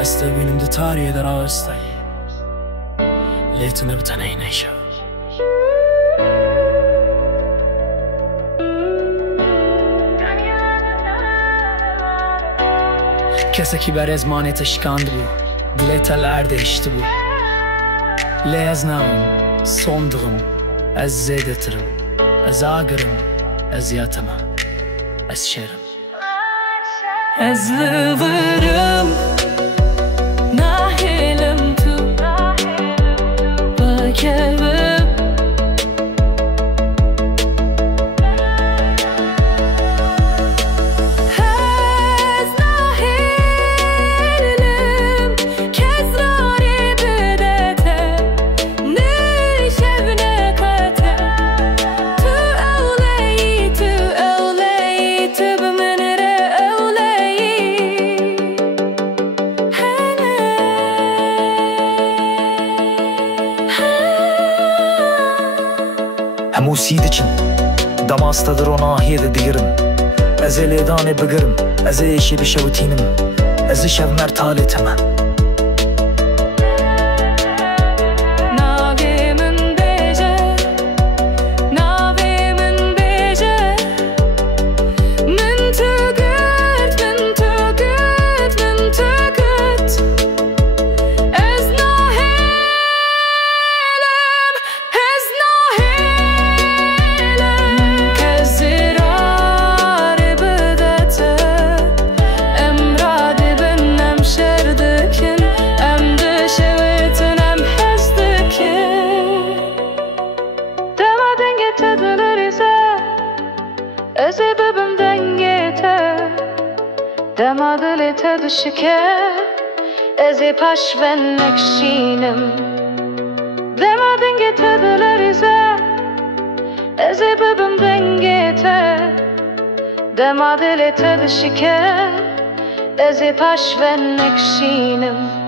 استبینم ده تاریه در آستای لیتونه بتنهی نیشه کسی که بر ازمانه تشکاند بود دلیت الار değişti bu لی از نام sondığım از زیدترم از آگرم از yatama از şerim از لورم nahilim tu bakevim az nahilim kezrari bedete nişevne kate tu evleyi tu bmenere همو سیدچن دماستدر و ناهیه دیگرم از لیدانه بگرم از ایشی بشوتینم از شب مرتاله تمام ازی ببم دنگیته دمادلی تدشکه ازی پاش و نکشینم دمادنگیته دلریزه ازی ببم دنگیته دمادلی تدشکه ازی پاش و نکشینم